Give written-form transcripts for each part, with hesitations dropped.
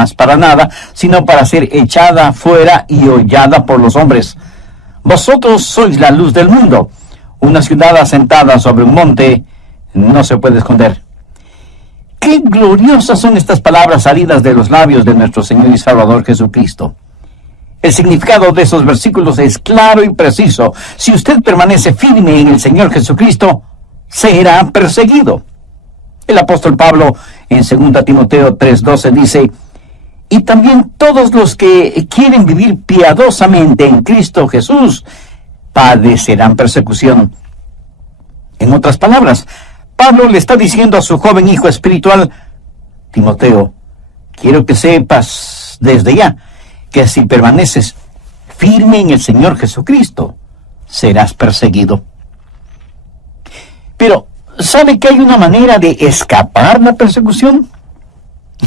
más para nada, sino para ser echada fuera y hollada por los hombres. Vosotros sois la luz del mundo. Una ciudad asentada sobre un monte no se puede esconder. ¡Qué gloriosas son estas palabras salidas de los labios de nuestro Señor y Salvador Jesucristo! El significado de esos versículos es claro y preciso. Si usted permanece firme en el Señor Jesucristo, será perseguido. El apóstol Pablo en 2 Timoteo 3:12 dice: y también todos los que quieren vivir piadosamente en Cristo Jesús padecerán persecución. En otras palabras, Pablo le está diciendo a su joven hijo espiritual: Timoteo, quiero que sepas desde ya que si permaneces firme en el Señor Jesucristo, serás perseguido. Pero, ¿sabe que hay una manera de escapar la persecución?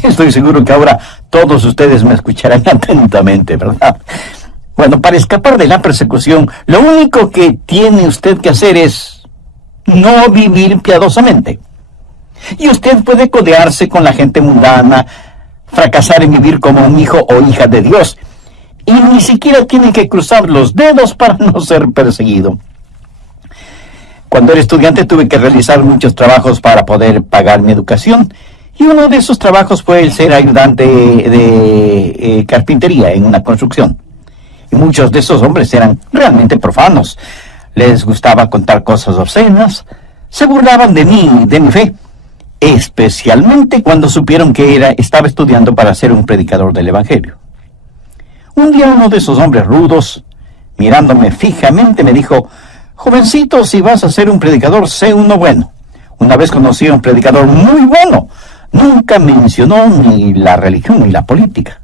Estoy seguro que ahora todos ustedes me escucharán atentamente, ¿verdad? Bueno, para escapar de la persecución, lo único que tiene usted que hacer es no vivir piadosamente. Y usted puede codearse con la gente mundana, fracasar en vivir como un hijo o hija de Dios, y ni siquiera tiene que cruzar los dedos para no ser perseguido. Cuando era estudiante tuve que realizar muchos trabajos para poder pagar mi educación, y uno de esos trabajos fue el ser ayudante de carpintería en una construcción. Y muchos de esos hombres eran realmente profanos. Les gustaba contar cosas obscenas, se burlaban de mí, de mi fe, especialmente cuando supieron que estaba estudiando para ser un predicador del Evangelio. Un día uno de esos hombres rudos, mirándome fijamente, me dijo: jovencito, si vas a ser un predicador, sé uno bueno. Una vez conocí a un predicador muy bueno. Nunca mencionó ni la religión ni la política.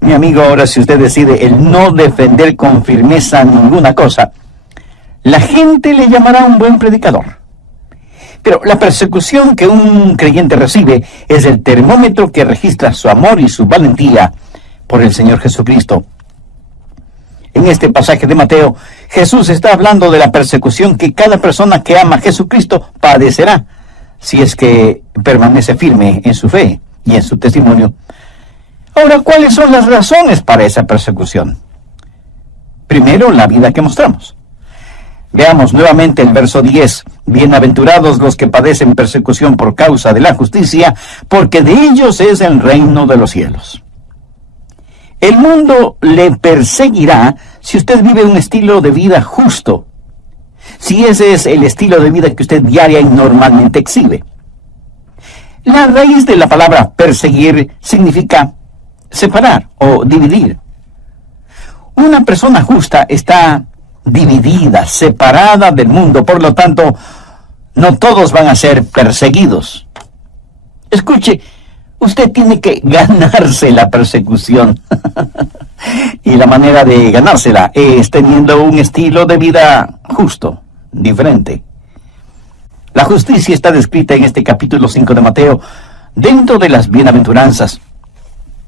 Mi amigo, ahora si usted decide el no defender con firmeza ninguna cosa, la gente le llamará un buen predicador. Pero la persecución que un creyente recibe es el termómetro que registra su amor y su valentía por el Señor Jesucristo. En este pasaje de Mateo, Jesús está hablando de la persecución que cada persona que ama a Jesucristo padecerá, si es que permanece firme en su fe y en su testimonio. Ahora, ¿cuáles son las razones para esa persecución? Primero, la vida que mostramos. Veamos nuevamente el verso 10. Bienaventurados los que padecen persecución por causa de la justicia, porque de ellos es el reino de los cielos. El mundo le perseguirá si usted vive un estilo de vida justo, si ese es el estilo de vida que usted diaria y normalmente exhibe. La raíz de la palabra perseguir significa separar o dividir. Una persona justa está dividida, separada del mundo, por lo tanto, no todos van a ser perseguidos. Escuche, usted tiene que ganarse la persecución. Y la manera de ganársela es teniendo un estilo de vida justo, diferente. La justicia está descrita en este capítulo 5 de Mateo dentro de las bienaventuranzas.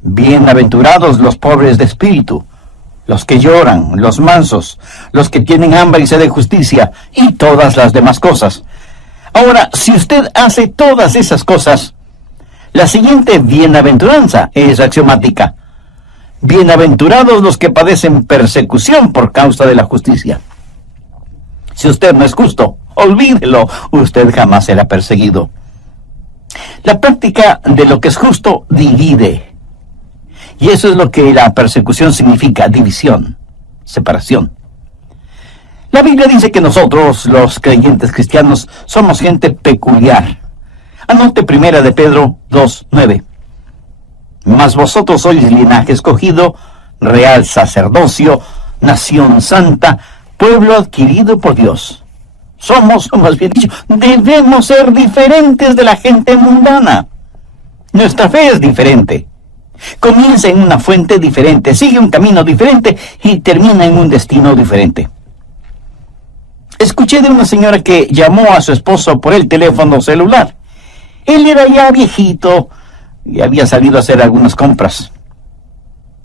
Bienaventurados los pobres de espíritu, los que lloran, los mansos, los que tienen hambre y sed de justicia, y todas las demás cosas. Ahora, si usted hace todas esas cosas, la siguiente bienaventuranza es axiomática. Bienaventurados los que padecen persecución por causa de la justicia. Si usted no es justo, olvídelo, usted jamás será perseguido. La práctica de lo que es justo divide. Y eso es lo que la persecución significa: división, separación. La Biblia dice que nosotros, los creyentes cristianos, somos gente peculiar. Anote 1 de Pedro 2:9. Mas vosotros sois linaje escogido, real sacerdocio, nación santa, pueblo adquirido por Dios. Somos, o más bien dicho, debemos ser diferentes de la gente mundana. Nuestra fe es diferente. Comienza en una fuente diferente, sigue un camino diferente y termina en un destino diferente. Escuché de una señora que llamó a su esposo por el teléfono celular. Él era ya viejito y había salido a hacer algunas compras.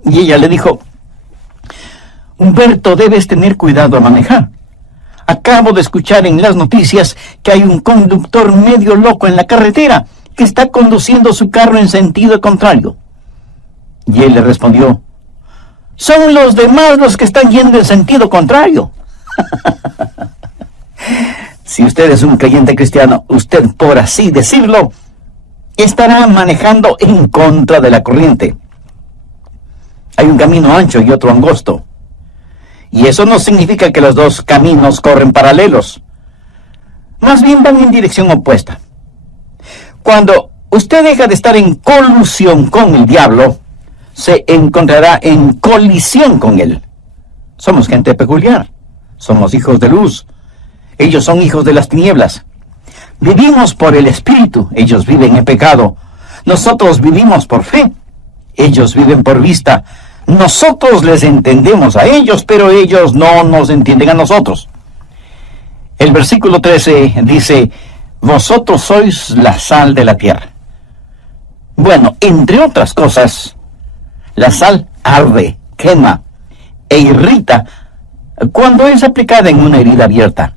Y ella le dijo: Humberto, debes tener cuidado al manejar. Acabo de escuchar en las noticias que hay un conductor medio loco en la carretera que está conduciendo su carro en sentido contrario. Y él le respondió, son los demás los que están yendo en sentido contrario. Si usted es un creyente cristiano, usted, por así decirlo, estará manejando en contra de la corriente. Hay un camino ancho y otro angosto. Y eso no significa que los dos caminos corren paralelos. Más bien van en dirección opuesta. Cuando usted deja de estar en colusión con el diablo, se encontrará en colisión con él. Somos gente peculiar. Somos hijos de luz. Ellos son hijos de las tinieblas. Vivimos por el Espíritu. Ellos viven en pecado. Nosotros vivimos por fe. Ellos viven por vista. Nosotros les entendemos a ellos, pero ellos no nos entienden a nosotros. El versículo 13 dice, vosotros sois la sal de la tierra. Bueno, entre otras cosas, la sal arde, quema e irrita cuando es aplicada en una herida abierta.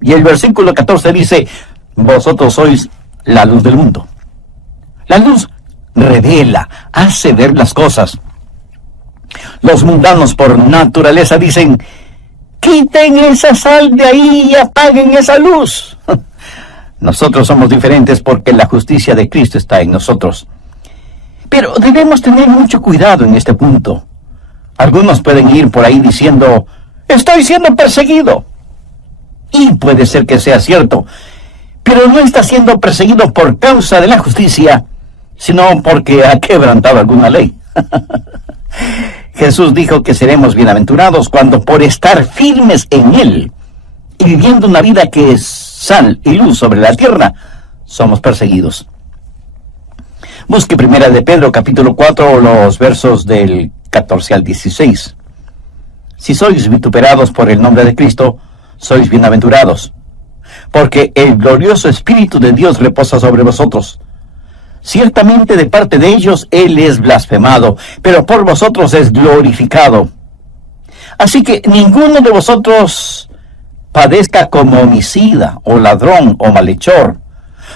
Y el versículo 14 dice, vosotros sois la luz del mundo. La luz revela, hace ver las cosas. Los mundanos por naturaleza dicen, quiten esa sal de ahí y apaguen esa luz. Nosotros somos diferentes porque la justicia de Cristo está en nosotros. Pero debemos tener mucho cuidado en este punto. Algunos pueden ir por ahí diciendo, estoy siendo perseguido. Y puede ser que sea cierto, pero no está siendo perseguido por causa de la justicia, sino porque ha quebrantado alguna ley. Jesús dijo que seremos bienaventurados cuando por estar firmes en Él y viviendo una vida que es sal y luz sobre la tierra, somos perseguidos. Busque Primera de Pedro, capítulo 4, los versos del 14 al 16. Si sois vituperados por el nombre de Cristo, sois bienaventurados, porque el glorioso Espíritu de Dios reposa sobre vosotros. Ciertamente de parte de ellos Él es blasfemado, pero por vosotros es glorificado. Así que ninguno de vosotros padezca como homicida, o ladrón, o malhechor,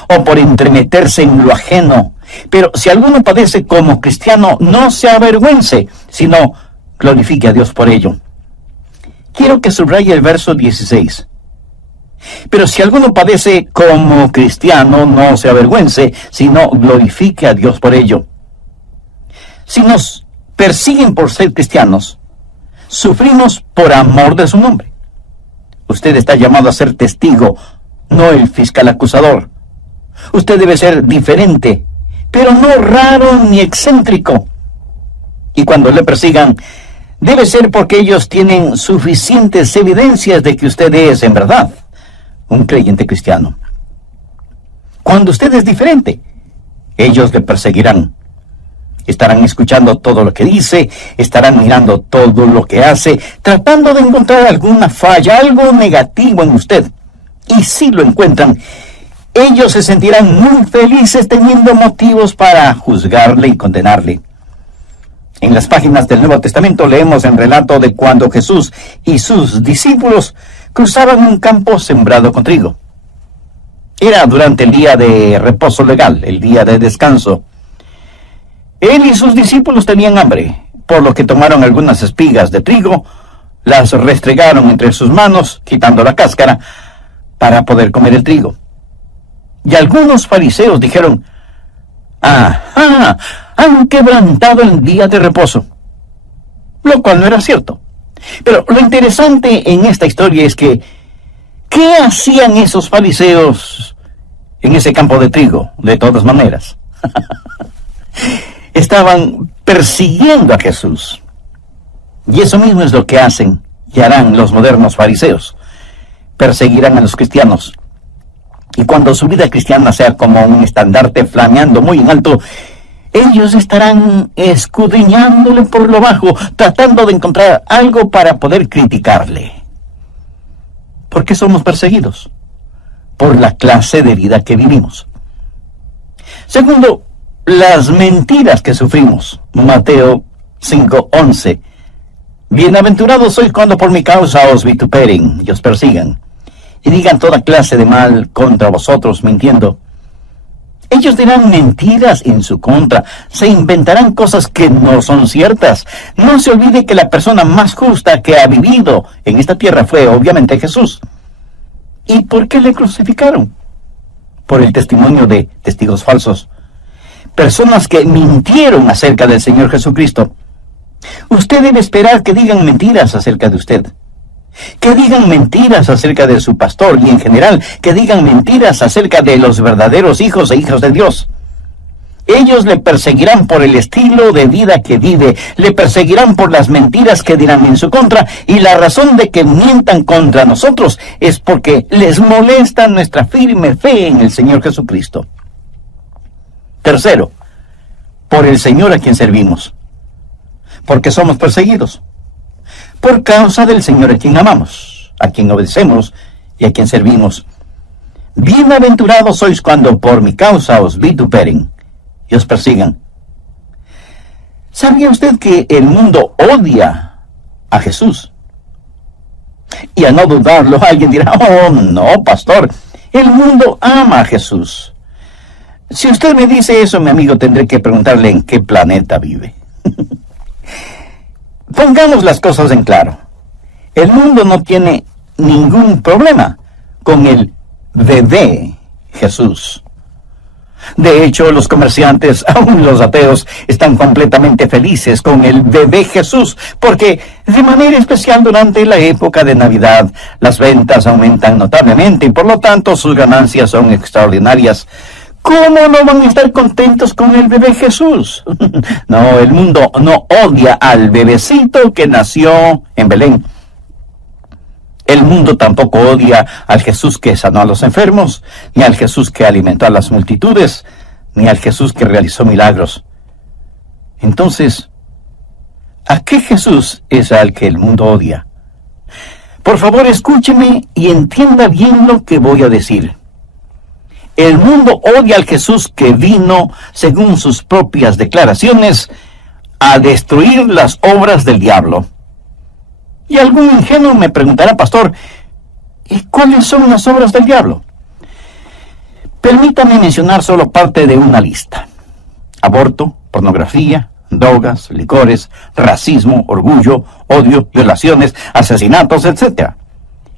o por entremeterse en lo ajeno. Pero si alguno padece como cristiano, no se avergüence, sino glorifique a Dios por ello. Quiero que subraye el verso 16. Pero si alguno padece como cristiano, no se avergüence, sino glorifique a Dios por ello. Si nos persiguen por ser cristianos, sufrimos por amor de su nombre. Usted está llamado a ser testigo, no el fiscal acusador. Usted debe ser diferente, pero no raro ni excéntrico. Y cuando le persigan, debe ser porque ellos tienen suficientes evidencias de que usted es, en verdad, un creyente cristiano. Cuando usted es diferente, ellos le perseguirán. Estarán escuchando todo lo que dice, estarán mirando todo lo que hace, tratando de encontrar alguna falla, algo negativo en usted. Y si lo encuentran, ellos se sentirán muy felices teniendo motivos para juzgarle y condenarle. En las páginas del Nuevo Testamento leemos el relato de cuando Jesús y sus discípulos cruzaban un campo sembrado con trigo. Era durante el día de reposo legal, el día de descanso. Él y sus discípulos tenían hambre, por lo que tomaron algunas espigas de trigo, las restregaron entre sus manos, quitando la cáscara, para poder comer el trigo. Y algunos fariseos dijeron, ¡ajá! Han quebrantado el día de reposo. Lo cual no era cierto. Pero lo interesante en esta historia es que, ¿qué hacían esos fariseos en ese campo de trigo? De todas maneras, estaban persiguiendo a Jesús. Y eso mismo es lo que hacen y harán los modernos fariseos. Perseguirán a los cristianos. Y cuando su vida cristiana sea como un estandarte flameando muy en alto, ellos estarán escudriñándole por lo bajo, tratando de encontrar algo para poder criticarle. ¿Por qué somos perseguidos? Por la clase de vida que vivimos. Segundo, las mentiras que sufrimos. Mateo 5:11. Bienaventurados sois cuando por mi causa os vituperen y os persigan, y digan toda clase de mal contra vosotros mintiendo. Ellos dirán mentiras en su contra, se inventarán cosas que no son ciertas. No se olvide que la persona más justa que ha vivido en esta tierra fue obviamente Jesús. ¿Y por qué le crucificaron? Por el testimonio de testigos falsos. Personas que mintieron acerca del Señor Jesucristo. Usted debe esperar que digan mentiras acerca de usted. Que digan mentiras acerca de su pastor y en general que digan mentiras acerca de los verdaderos hijos e hijas de Dios. Ellos le perseguirán por el estilo de vida que vive, le perseguirán por las mentiras que dirán en su contra, y la razón de que mientan contra nosotros es porque les molesta nuestra firme fe en el Señor Jesucristo. Tercero, por el Señor a quien servimos, porque somos perseguidos. Por causa del Señor a quien amamos, a quien obedecemos y a quien servimos. Bienaventurados sois cuando por mi causa os vituperen y os persigan. ¿Sabía usted que el mundo odia a Jesús? Y a no dudarlo, alguien dirá, oh no, pastor, el mundo ama a Jesús. Si usted me dice eso, mi amigo, tendré que preguntarle en qué planeta vive. Pongamos las cosas en claro. El mundo no tiene ningún problema con el bebé Jesús. De hecho, los comerciantes, aún los ateos, están completamente felices con el bebé Jesús, porque de manera especial durante la época de Navidad, las ventas aumentan notablemente y por lo tanto sus ganancias son extraordinarias. ¿Cómo no van a estar contentos con el bebé Jesús? No, el mundo no odia al bebecito que nació en Belén. El mundo tampoco odia al Jesús que sanó a los enfermos, ni al Jesús que alimentó a las multitudes, ni al Jesús que realizó milagros. Entonces, ¿a qué Jesús es al que el mundo odia? Por favor, escúcheme y entienda bien lo que voy a decir. El mundo odia al Jesús que vino, según sus propias declaraciones, a destruir las obras del diablo. Y algún ingenuo me preguntará, pastor, ¿y cuáles son las obras del diablo? Permítame mencionar solo parte de una lista. Aborto, pornografía, drogas, licores, racismo, orgullo, odio, violaciones, asesinatos, etc.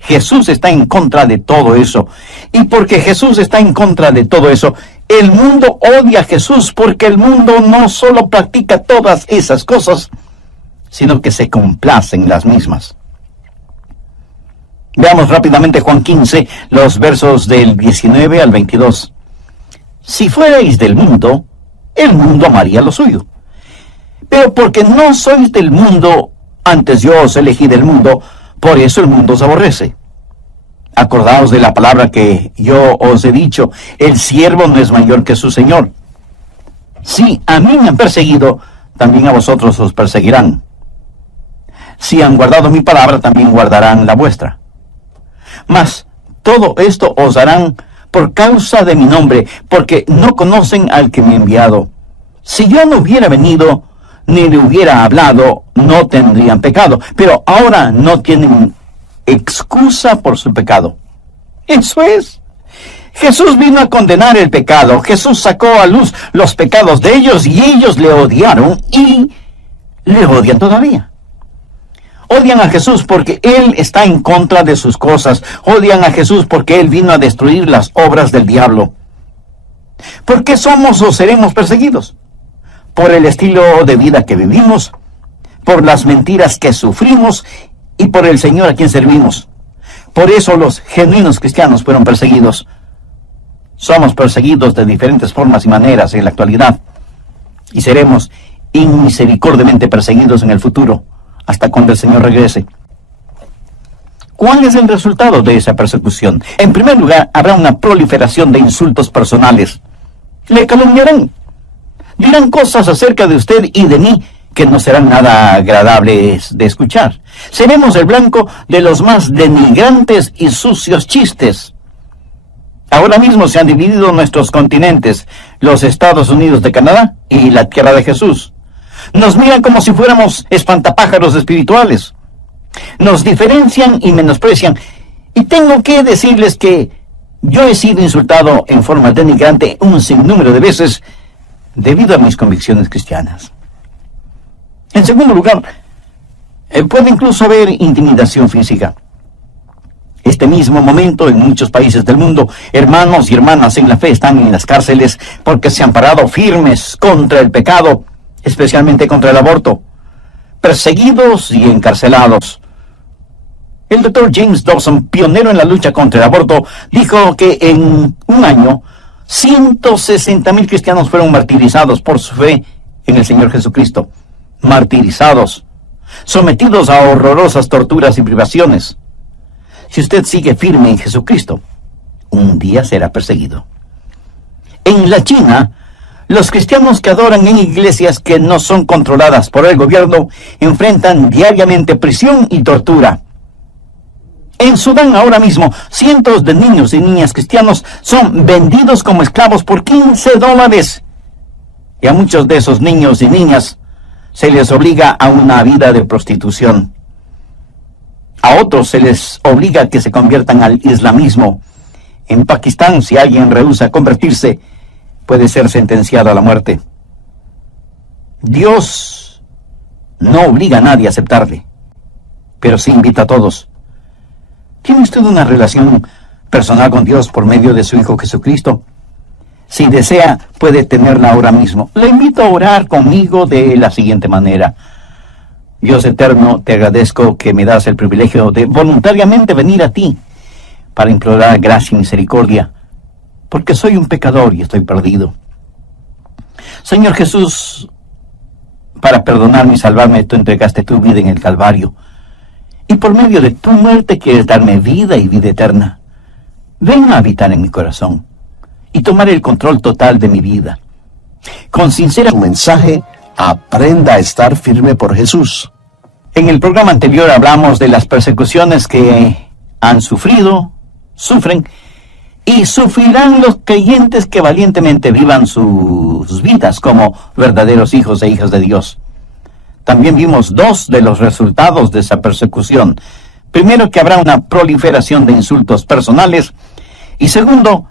Jesús está en contra de todo eso. Y porque Jesús está en contra de todo eso, el mundo odia a Jesús, porque el mundo no solo practica todas esas cosas, sino que se complace en las mismas. Veamos rápidamente Juan 15, los versos del 19 al 22. Si fuerais del mundo, el mundo amaría lo suyo. Pero porque no sois del mundo, antes yo os elegí del mundo, por eso el mundo os aborrece. Acordaos de la palabra que yo os he dicho, el siervo no es mayor que su señor. Si a mí me han perseguido, también a vosotros os perseguirán. Si han guardado mi palabra, también guardarán la vuestra. Mas todo esto os harán por causa de mi nombre, porque no conocen al que me ha enviado. Si yo no hubiera venido, ni le hubiera hablado, no tendrían pecado. Pero ahora no tienen excusa por su pecado. Eso es. Jesús vino a condenar el pecado. Jesús sacó a luz los pecados de ellos y ellos le odiaron y le odian todavía. Odian a Jesús porque Él está en contra de sus cosas. Odian a Jesús porque Él vino a destruir las obras del diablo. ¿Por qué somos o seremos perseguidos? Por el estilo de vida que vivimos, por las mentiras que sufrimos y por el Señor a quien servimos. Por eso los genuinos cristianos fueron perseguidos. Somos perseguidos de diferentes formas y maneras en la actualidad y seremos inmisericordiamente perseguidos en el futuro, hasta cuando el Señor regrese. ¿Cuál es el resultado de esa persecución? En primer lugar, habrá una proliferación de insultos personales. Le calumniarán. Dirán cosas acerca de usted y de mí que no serán nada agradables de escuchar. Seremos el blanco de los más denigrantes y sucios chistes. Ahora mismo se han dividido nuestros continentes, los Estados Unidos de Canadá y la Tierra de Jesús. Nos miran como si fuéramos espantapájaros espirituales. Nos diferencian y menosprecian. Y tengo que decirles que Yo he sido insultado en forma denigrante un sinnúmero de veces debido a mis convicciones cristianas. En segundo lugar, puede incluso haber intimidación física. Este mismo momento, en muchos países del mundo, hermanos y hermanas en la fe están en las cárceles porque se han parado firmes contra el pecado, especialmente contra el aborto, perseguidos y encarcelados. El doctor James Dobson, pionero en la lucha contra el aborto, dijo que en un año 160,000 cristianos fueron martirizados por su fe en el Señor Jesucristo. Martirizados, sometidos a horrorosas torturas y privaciones. Si usted sigue firme en Jesucristo, un día será perseguido. En la China, los cristianos que adoran en iglesias que no son controladas por el gobierno enfrentan diariamente prisión y tortura. En Sudán ahora mismo, cientos de niños y niñas cristianos son vendidos como esclavos por $15. Y a muchos de esos niños y niñas se les obliga a una vida de prostitución. A otros se les obliga a que se conviertan al islamismo. En Pakistán, si alguien rehúsa convertirse, puede ser sentenciado a la muerte. Dios no obliga a nadie a aceptarle, pero sí invita a todos. ¿Tiene usted una relación personal con Dios por medio de su Hijo Jesucristo? Si desea, puede tenerla ahora mismo. Le invito a orar conmigo de la siguiente manera. Dios eterno, te agradezco que me das el privilegio de voluntariamente venir a ti para implorar gracia y misericordia, porque soy un pecador y estoy perdido. Señor Jesús, para perdonarme y salvarme, tú entregaste tu vida en el Calvario. Y por medio de tu muerte quieres darme vida y vida eterna. Ven a habitar en mi corazón y tomar el control total de mi vida. Con sincera mensaje, aprenda a estar firme por Jesús. En el programa anterior hablamos de las persecuciones que han sufrido, sufren y sufrirán los creyentes que valientemente vivan sus vidas como verdaderos hijos e hijas de Dios. También vimos dos de los resultados de esa persecución. Primero, que habrá una proliferación de insultos personales. Y segundo,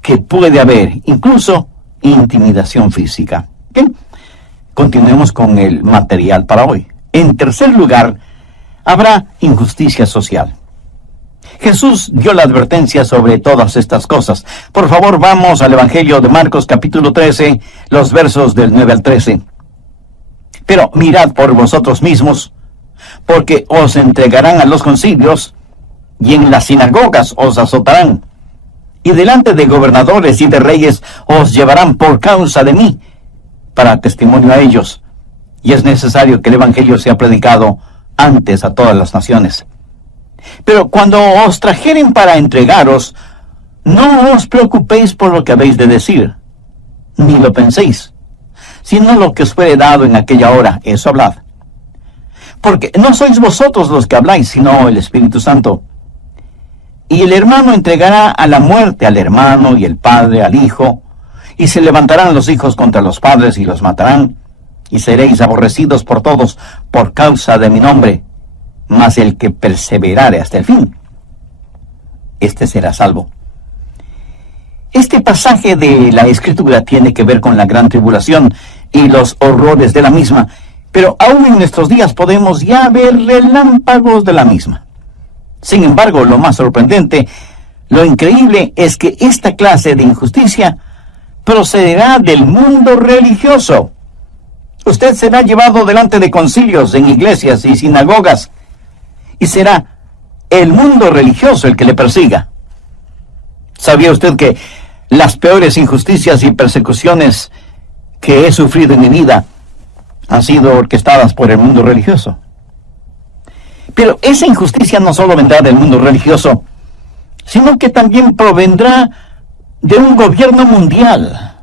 que puede haber incluso intimidación física. Bien, continuemos con el material para hoy. En tercer lugar, habrá injusticia social. Jesús dio la advertencia sobre todas estas cosas. Por favor, vamos al Evangelio de Marcos, capítulo 13, los versos del 9 al 13. Pero mirad por vosotros mismos, porque os entregarán a los concilios, y en las sinagogas os azotarán, y delante de gobernadores y de reyes os llevarán por causa de mí, para testimonio a ellos. Y es necesario que el Evangelio sea predicado antes a todas las naciones. Pero cuando os trajeren para entregaros, no os preocupéis por lo que habéis de decir, ni lo penséis, sino lo que os fuere dado en aquella hora, eso hablad. Porque no sois vosotros los que habláis, sino el Espíritu Santo. Y el hermano entregará a la muerte al hermano, y el padre al hijo, y se levantarán los hijos contra los padres y los matarán, y seréis aborrecidos por todos por causa de mi nombre, mas el que perseverare hasta el fin, este será salvo. Este pasaje de la Escritura tiene que ver con la gran tribulación y los horrores de la misma, pero aún en nuestros días podemos ya ver relámpagos de la misma. Sin embargo, lo más sorprendente, lo increíble, es que esta clase de injusticia procederá del mundo religioso. Usted será llevado delante de concilios en iglesias y sinagogas, y será el mundo religioso el que le persiga. ¿Sabía usted que las peores injusticias y persecuciones que he sufrido en mi vida han sido orquestadas por el mundo religioso? Pero esa injusticia no solo vendrá del mundo religioso, sino que también provendrá de un gobierno mundial.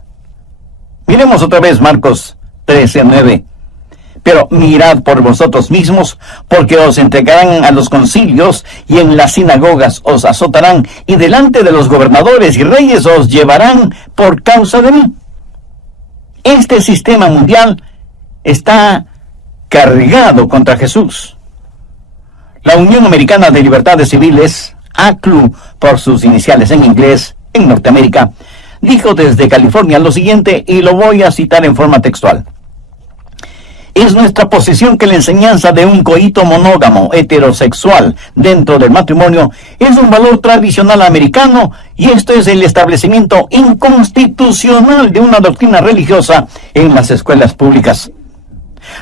Miremos otra vez Marcos 13:9. Pero mirad por vosotros mismos, porque os entregarán a los concilios, y en las sinagogas os azotarán, y delante de los gobernadores y reyes os llevarán por causa de mí. Este sistema mundial está cargado contra Jesús. La Unión Americana de Libertades Civiles, ACLU por sus iniciales en inglés, en Norteamérica, dijo desde California lo siguiente, y lo voy a citar en forma textual. Es nuestra posición que la enseñanza de un coito monógamo heterosexual dentro del matrimonio es un valor tradicional americano, y esto es el establecimiento inconstitucional de una doctrina religiosa en las escuelas públicas.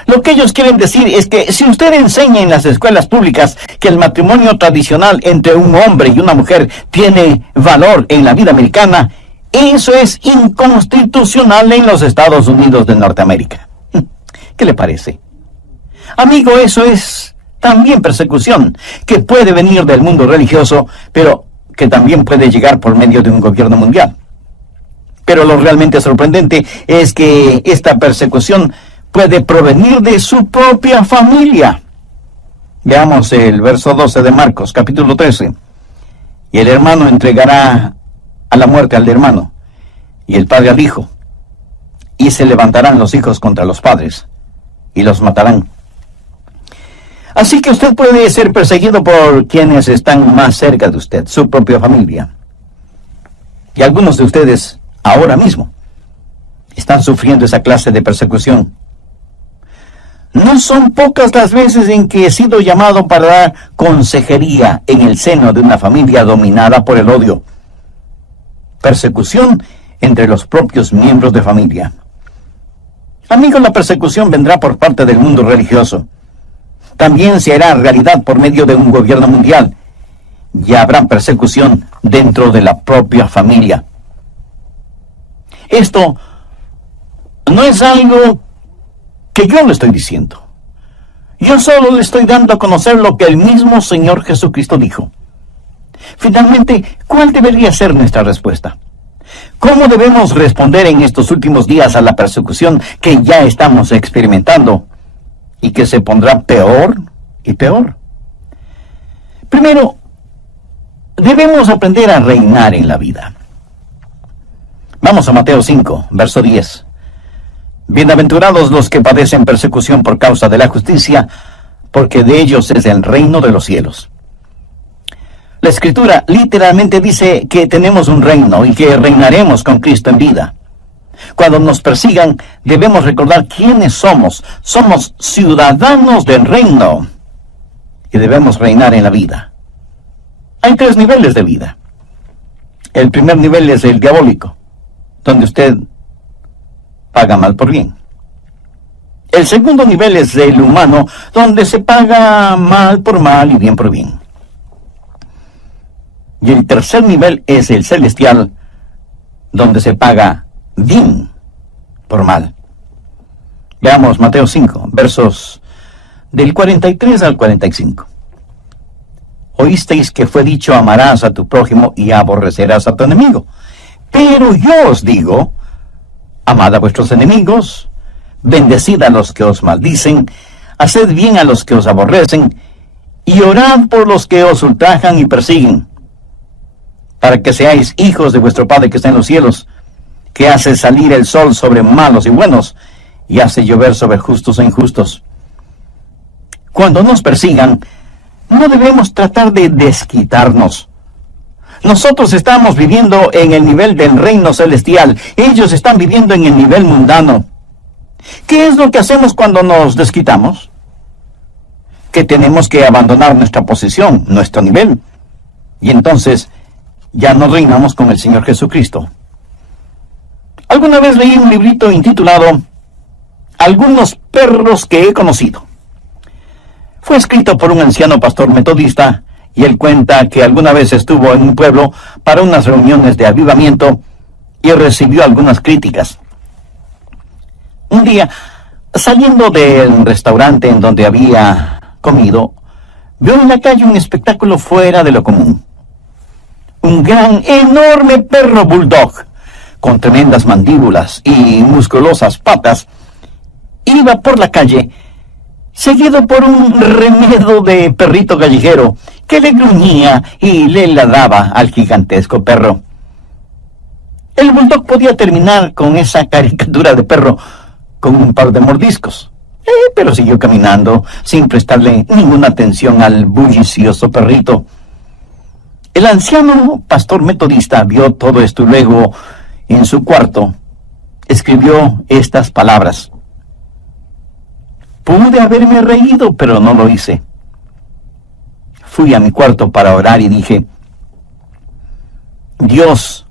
Lo que ellos quieren decir es que si usted enseña en las escuelas públicas que el matrimonio tradicional entre un hombre y una mujer tiene valor en la vida americana, eso es inconstitucional en los Estados Unidos de Norteamérica. ¿Qué le parece? Amigo, eso es también persecución, que puede venir del mundo religioso, pero que también puede llegar por medio de un gobierno mundial. Pero lo realmente sorprendente es que esta persecución puede provenir de su propia familia. Veamos el verso 12 de Marcos, capítulo 13. Y el hermano entregará a la muerte al hermano, y el padre al hijo. Y se levantarán los hijos contra los padres, y los matarán. Así que usted puede ser perseguido por quienes están más cerca de usted, su propia familia. Y algunos de ustedes, ahora mismo, están sufriendo esa clase de persecución. No son pocas las veces en que he sido llamado para dar consejería en el seno de una familia dominada por el odio. Persecución entre los propios miembros de familia. Amigos, la persecución vendrá por parte del mundo religioso. También se hará realidad por medio de un gobierno mundial. Y habrá persecución dentro de la propia familia. Esto no es algo que yo le estoy diciendo. Yo solo le estoy dando a conocer lo que el mismo Señor Jesucristo dijo. Finalmente, ¿cuál debería ser nuestra respuesta? ¿Cómo debemos responder en estos últimos días a la persecución que ya estamos experimentando y que se pondrá peor y peor? Primero, debemos aprender a reinar en la vida. Vamos a Mateo 5, verso 10. Bienaventurados los que padecen persecución por causa de la justicia, porque de ellos es el reino de los cielos. La Escritura literalmente dice que tenemos un reino y que reinaremos con Cristo en vida. Cuando nos persigan, debemos recordar quiénes somos. Somos ciudadanos del reino y debemos reinar en la vida. Hay 3 niveles de vida. El primer nivel es el diabólico, donde usted paga mal por bien. El segundo nivel es el humano, donde se paga mal por mal y bien por bien. Y el tercer nivel es el celestial, donde se paga bien por mal. Veamos Mateo 5, versos del 43 al 45. Oísteis que fue dicho, amarás a tu prójimo y aborrecerás a tu enemigo. Pero yo os digo, amad a vuestros enemigos, bendecid a los que os maldicen, haced bien a los que os aborrecen, y orad por los que os ultrajan y persiguen, para que seáis hijos de vuestro Padre que está en los cielos, que hace salir el sol sobre malos y buenos, y hace llover sobre justos e injustos. Cuando nos persigan, no debemos tratar de desquitarnos. Nosotros estamos viviendo en el nivel del reino celestial. Ellos están viviendo en el nivel mundano. ¿Qué es lo que hacemos cuando nos desquitamos? Que tenemos que abandonar nuestra posición, nuestro nivel. Y entonces ya no reinamos con el Señor Jesucristo. Alguna vez leí un librito intitulado Algunos perros que he conocido. Fue escrito por un anciano pastor metodista, y él cuenta que alguna vez estuvo en un pueblo para unas reuniones de avivamiento y recibió algunas críticas. Un día, saliendo del restaurante en donde había comido, vio en la calle un espectáculo fuera de lo común. Un gran, enorme perro bulldog, con tremendas mandíbulas y musculosas patas, iba por la calle, seguido por un remedo de perrito callejero que le gruñía y le ladraba al gigantesco perro. El bulldog podía terminar con esa caricatura de perro con un par de mordiscos, pero siguió caminando sin prestarle ninguna atención al bullicioso perrito. El anciano pastor metodista vio todo esto y luego, en su cuarto, escribió estas palabras: pude haberme reído, pero no lo hice. Fui a mi cuarto para orar y dije: Dios,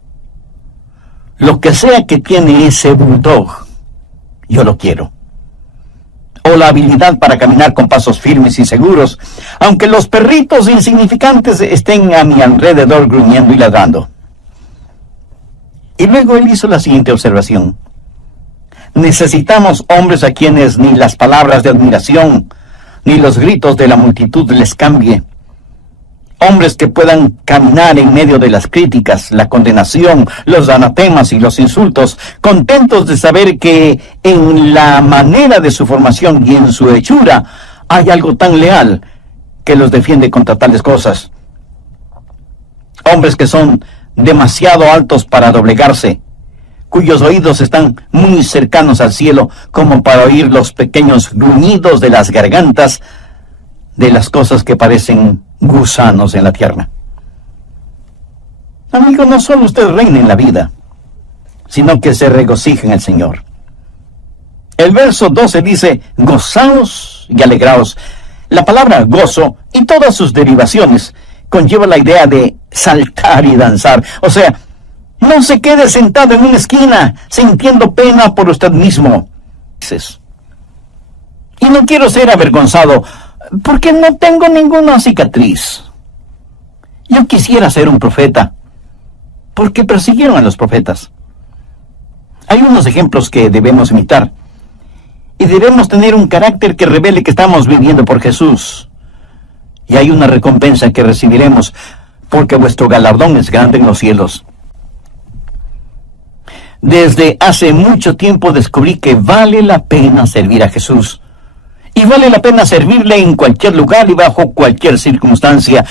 lo que sea que tiene ese bulldog, yo lo quiero. O la habilidad para caminar con pasos firmes y seguros, aunque los perritos insignificantes estén a mi alrededor gruñendo y ladrando. Y luego él hizo la siguiente observación: necesitamos hombres a quienes ni las palabras de admiración ni los gritos de la multitud les cambie. Hombres que puedan caminar en medio de las críticas, la condenación, los anatemas y los insultos, contentos de saber que en la manera de su formación y en su hechura hay algo tan leal que los defiende contra tales cosas. Hombres que son demasiado altos para doblegarse, cuyos oídos están muy cercanos al cielo como para oír los pequeños gruñidos de las gargantas de las cosas que parecen gusanos en la tierra. Amigo, no solo usted reina en la vida, sino que se regocija en el Señor. El verso 12 dice: gozaos y alegraos. La palabra gozo y todas sus derivaciones conlleva la idea de saltar y danzar. O sea, no se quede sentado en una esquina sintiendo pena por usted mismo. Y no quiero ser avergonzado porque no tengo ninguna cicatriz. Yo quisiera ser un profeta, porque persiguieron a los profetas. Hay unos ejemplos que debemos imitar, y debemos tener un carácter que revele que estamos viviendo por Jesús. Y hay una recompensa que recibiremos, porque vuestro galardón es grande en los cielos. Desde hace mucho tiempo descubrí que vale la pena servir a Jesús. Y vale la pena servirle en cualquier lugar y bajo cualquier circunstancia.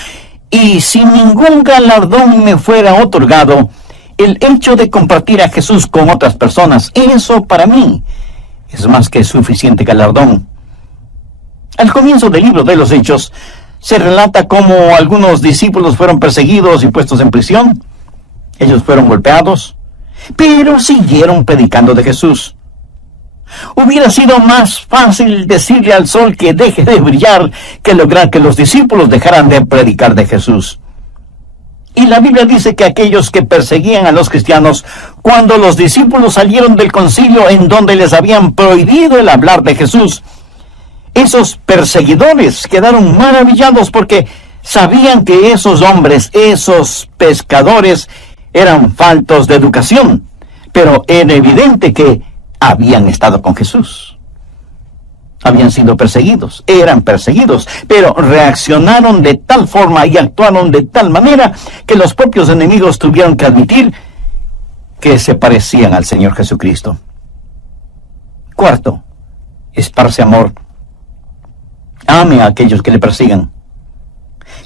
Y si ningún galardón me fuera otorgado, el hecho de compartir a Jesús con otras personas, eso para mí es más que suficiente galardón. Al comienzo del libro de los Hechos, se relata cómo algunos discípulos fueron perseguidos y puestos en prisión. Ellos fueron golpeados, pero siguieron predicando de Jesús. Hubiera sido más fácil decirle al sol que deje de brillar que lograr que los discípulos dejaran de predicar de Jesús. Y la Biblia dice que aquellos que perseguían a los cristianos, cuando los discípulos salieron del concilio en donde les habían prohibido el hablar de Jesús, esos perseguidores quedaron maravillados porque sabían que esos hombres, esos pescadores, eran faltos de educación, pero era evidente que habían estado con Jesús. Habían sido perseguidos, eran perseguidos, pero reaccionaron de tal forma y actuaron de tal manera que los propios enemigos tuvieron que admitir que se parecían al Señor Jesucristo. Cuarto, esparce amor. Ame a aquellos que le persigan.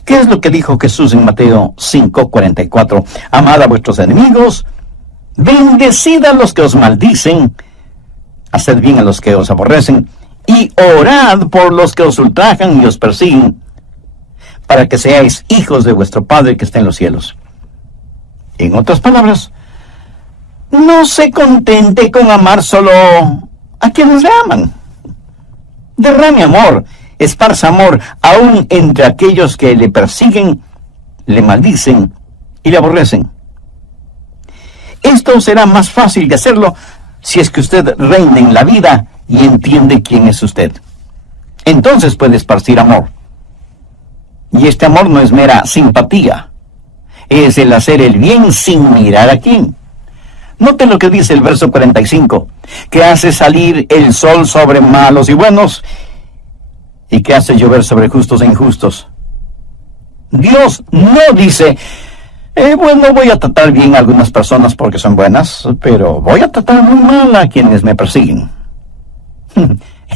¿Qué es lo que dijo Jesús en Mateo 5:44? Amad a vuestros enemigos, bendecid a los que os maldicen, haced bien a los que os aborrecen, y orad por los que os ultrajan y os persiguen, para que seáis hijos de vuestro Padre que está en los cielos. En otras palabras, no se contente con amar solo a quienes le aman. Derrame amor, esparza amor, aún entre aquellos que le persiguen, le maldicen y le aborrecen. Esto será más fácil de hacerlo si es que usted reina en la vida y entiende quién es usted. Entonces puede esparcir amor. Y este amor no es mera simpatía, es el hacer el bien sin mirar a quién. Noten lo que dice el verso 45, que hace salir el sol sobre malos y buenos, y que hace llover sobre justos e injustos. Dios no dice: bueno, voy a tratar bien a algunas personas porque son buenas, pero voy a tratar muy mal a quienes me persiguen.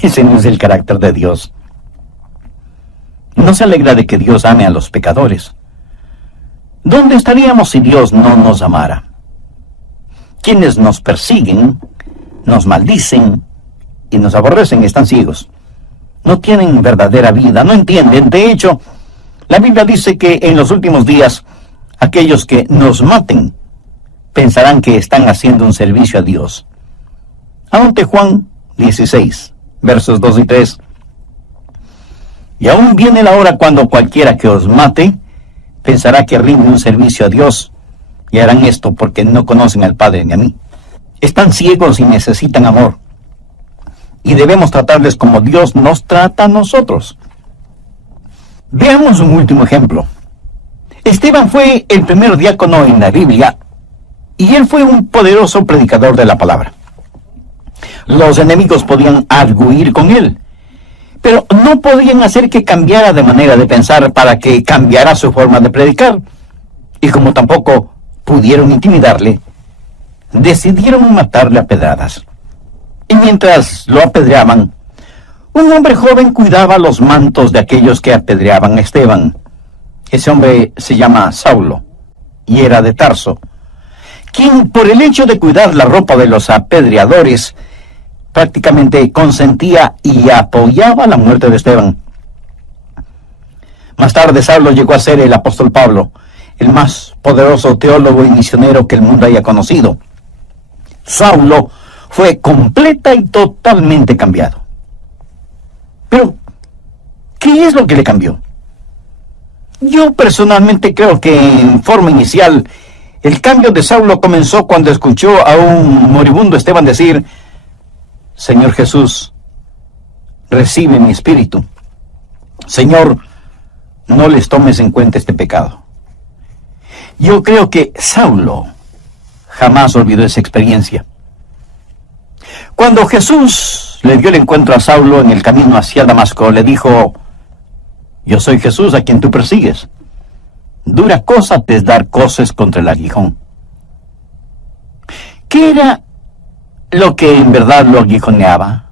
Ese no es el carácter de Dios. No se alegra de que Dios ame a los pecadores. ¿Dónde estaríamos si Dios no nos amara? Quienes nos persiguen, nos maldicen y nos aborrecen están ciegos. No tienen verdadera vida, no entienden. De hecho, la Biblia dice que en los últimos días Aquellos que nos maten pensarán que están haciendo un servicio a Dios. Anote Juan 16, versos 2 y 3. Y aún viene la hora cuando cualquiera que os mate pensará que rinde un servicio a Dios, y harán esto porque no conocen al Padre ni a mí. Están ciegos y necesitan amor, y debemos tratarles como Dios nos trata a nosotros. Veamos un último ejemplo. Esteban fue el primer diácono en la Biblia, y él fue un poderoso predicador de la palabra. Los enemigos podían arguir con él, pero no podían hacer que cambiara de manera de pensar para que cambiara su forma de predicar. Y como tampoco pudieron intimidarle, decidieron matarle a pedradas. Y mientras lo apedreaban, un hombre joven cuidaba los mantos de aquellos que apedreaban a Esteban. Ese hombre se llama Saulo, y era de Tarso, quien por el hecho de cuidar la ropa de los apedreadores, prácticamente consentía y apoyaba la muerte de Esteban. Más tarde Saulo llegó a ser el apóstol Pablo, el más poderoso teólogo y misionero que el mundo haya conocido. Saulo fue completa y totalmente cambiado. Pero, ¿qué es lo que le cambió? Yo personalmente creo que en forma inicial, el cambio de Saulo comenzó cuando escuchó a un moribundo Esteban decir: Señor Jesús, recibe mi espíritu. Señor, no les tomes en cuenta este pecado. Yo creo que Saulo jamás olvidó esa experiencia. Cuando Jesús le dio el encuentro a Saulo en el camino hacia Damasco, le dijo: yo soy Jesús a quien tú persigues. Dura cosa te es dar coces contra el aguijón. ¿Qué era lo que en verdad lo aguijoneaba?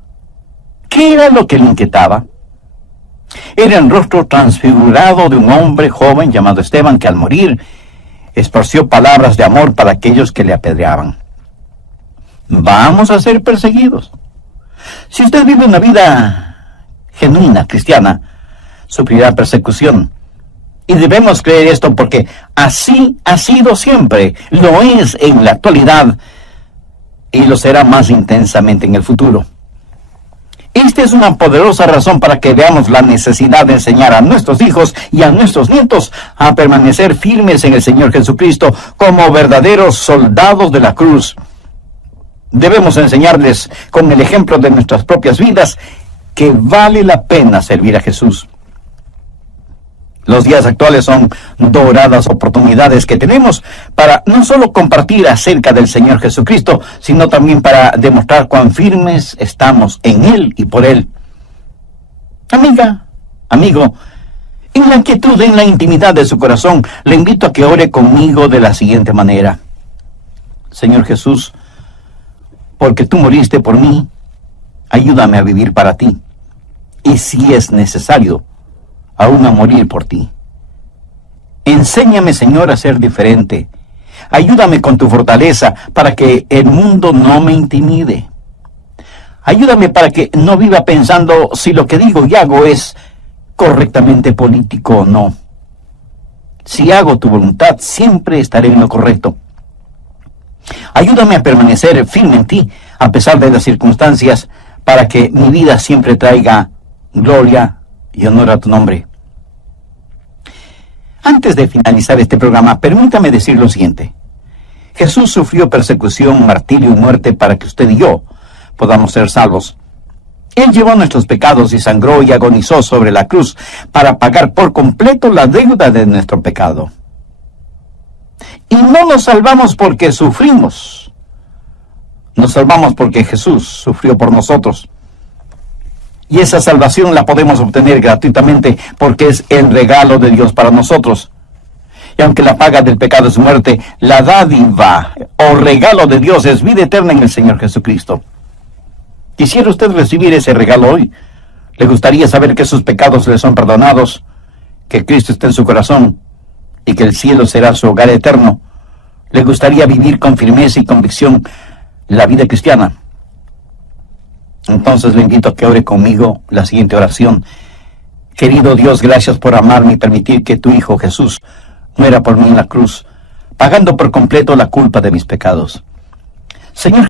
¿Qué era lo que le inquietaba? Era el rostro transfigurado de un hombre joven llamado Esteban, que al morir esparció palabras de amor para aquellos que le apedreaban. Vamos a ser perseguidos. Si usted vive una vida genuina, cristiana, sufrirá persecución. Y debemos creer esto porque así ha sido siempre, lo es en la actualidad y lo será más intensamente en el futuro. Esta es una poderosa razón para que veamos la necesidad de enseñar a nuestros hijos y a nuestros nietos a permanecer firmes en el Señor Jesucristo como verdaderos soldados de la cruz. Debemos enseñarles con el ejemplo de nuestras propias vidas que vale la pena servir a Jesús. Los días actuales son doradas oportunidades que tenemos para no solo compartir acerca del Señor Jesucristo, sino también para demostrar cuán firmes estamos en Él y por Él. Amiga, amigo, en la quietud, en la intimidad de su corazón, le invito a que ore conmigo de la siguiente manera: Señor Jesús, porque tú moriste por mí, ayúdame a vivir para ti, y si es necesario, aún a morir por ti. Enséñame, Señor, a ser diferente. Ayúdame con tu fortaleza para que el mundo no me intimide. Ayúdame para que no viva pensando si lo que digo y hago es correctamente político o no. Si hago tu voluntad, siempre estaré en lo correcto. Ayúdame a permanecer firme en ti, a pesar de las circunstancias, para que mi vida siempre traiga gloria y honor a tu nombre. Antes de finalizar este programa, permítame decir lo siguiente. Jesús sufrió persecución, martirio y muerte para que usted y yo podamos ser salvos. Él llevó nuestros pecados y sangró y agonizó sobre la cruz para pagar por completo la deuda de nuestro pecado. Y no nos salvamos porque sufrimos. Nos salvamos porque Jesús sufrió por nosotros. Y esa salvación la podemos obtener gratuitamente porque es el regalo de Dios para nosotros. Y aunque la paga del pecado es muerte, la dádiva o regalo de Dios es vida eterna en el Señor Jesucristo. ¿Quisiera usted recibir ese regalo hoy? ¿Le gustaría saber que sus pecados le son perdonados, que Cristo está en su corazón y que el cielo será su hogar eterno? ¿Le gustaría vivir con firmeza y convicción la vida cristiana? Entonces le invito a que ore conmigo la siguiente oración. Querido Dios, gracias por amarme y permitir que tu Hijo Jesús muera por mí en la cruz, pagando por completo la culpa de mis pecados. Señor